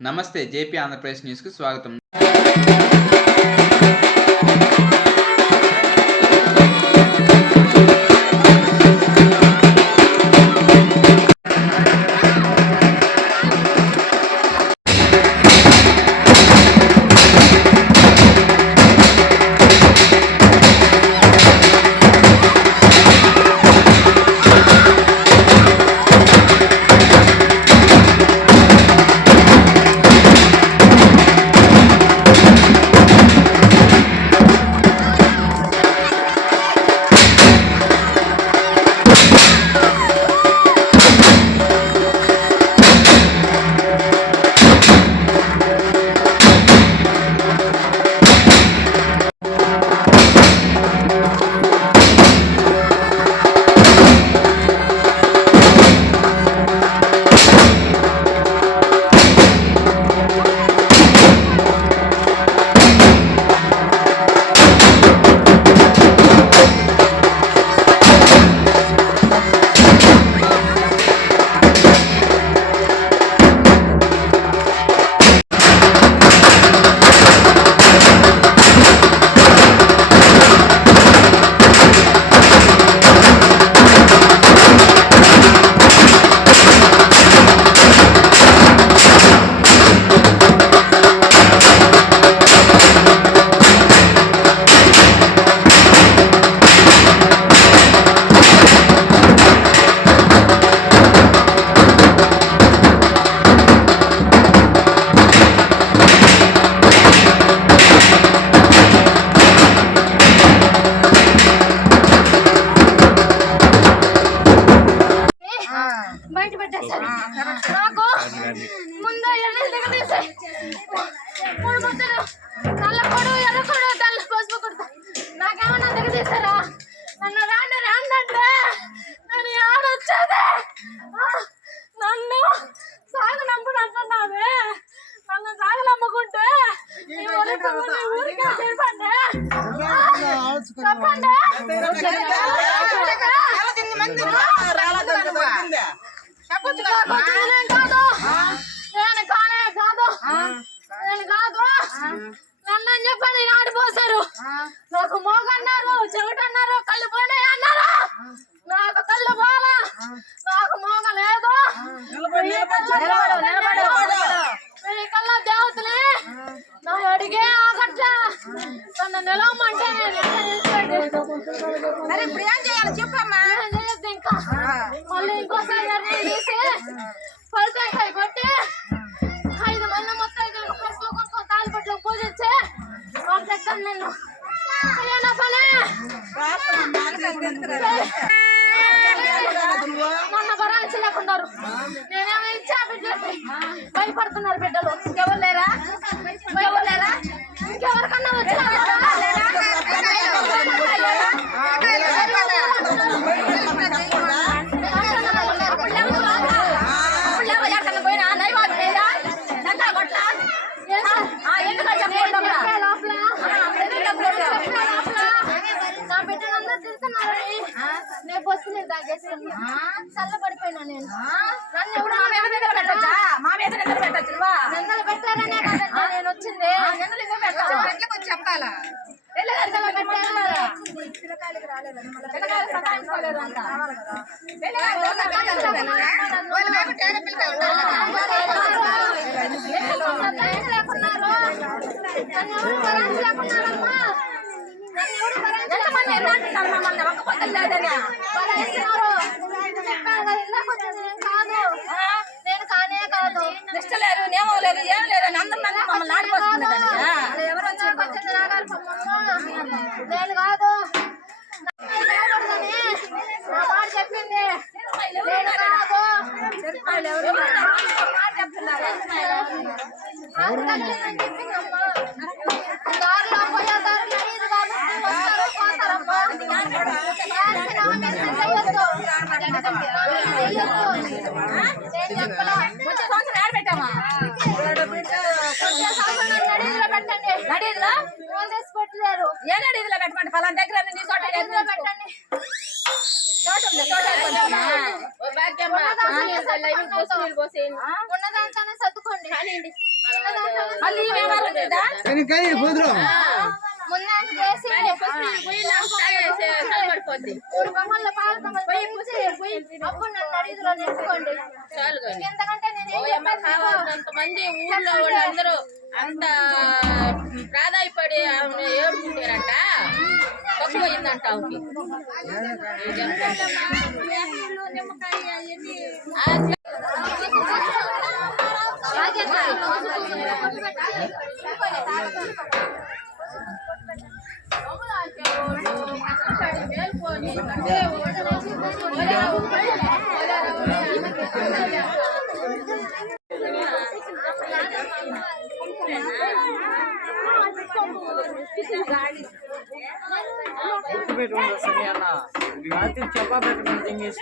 నమస్తే జేపీ ఆంధ్రప్రదేశ్ న్యూస్కు స్వాగతం. మూడు ముద్దలు నల్ల కొడు ఎర్ర కొడు తెల్ల పసుపు కొడు నాకేమన్నా దిగదీశారా నన్ను రాండి రాండి అంటే నేను ఆడొచ్చేది నన్ను సాగు నమ్మునంటున్నావే నన్ను సాగు నమ్ముకుంటే ఊరికే చెప్పండి. చెప్పండి నేను కాదు నేను కానే కాదు నేను కాదు నన్ను అని చెప్పని ఆడిపోసారు నాకు మోగన్నారు చెవిటన్నారు కళ్ళు పోయినాయి అన్నారు. నాకు కళ్ళు పోలా నాకు మోగ లేదు. మీ కళ్ళ దేవతలే నా అడిగే ఆగట్ల నన్ను నిలవమంటే? మరి ఇప్పుడు ఏం చేయాలి? చెప్పమ్మా. ఇంకా? మళ్ళీ ఇంకోసారి పడితే కొట్టి మొన్న భరాంచి లేకున్నారు నేనేమో ఇచ్చా భయపడుతున్నారు బిడ్డలు. ఎవరు లేరా? మా మీద నిలబెట్టొచ్చు నువ్వా? నిందలు పెట్టారనే కదండి నేను వచ్చింది. నిన్ను ఇంకో పెట్టొచ్చు. వచ్చి చెప్పాలా? వెళ్ళి నిందలు పెట్టారన్నారా? పిల్లకాయలు సతాయించుకోలేదంట. వెళ్ళి ఏం లేదని అందరు నన్ను మమ్మల్ని ఆడిపోతున్నారు ఎవరు నేను కాదు చెప్పింది నేను కాదు. దారిలో పోయే దారిలో ఇది కాబట్టి వస్తారు, పోతారమ్మా. దానికి నా మీద చెయ్యొద్దు. నేను చెప్పలా. వచ్చే సంవత్సరం ఆడ నడీదిలా పెట్టలేరు. ఏ నడీదిలా పెట్టమంటే పలానా దగ్గర నీ చోట పెట్టండి. చోట ఉంది, కొంచెం. ఉన్నదాంతోనే సర్దుకోండి. మళ్ళీ లేదా? ముందే ఊళ్ళో వాళ్ళందరూ అంత ప్రాధాయపడి ఆమె ఏడుకుంటారంట. తక్కువ అయిందంట ఆమెకి గుర్తుపెట్టుకుంటా చెప్పా పెట్టుకుని తింగేసి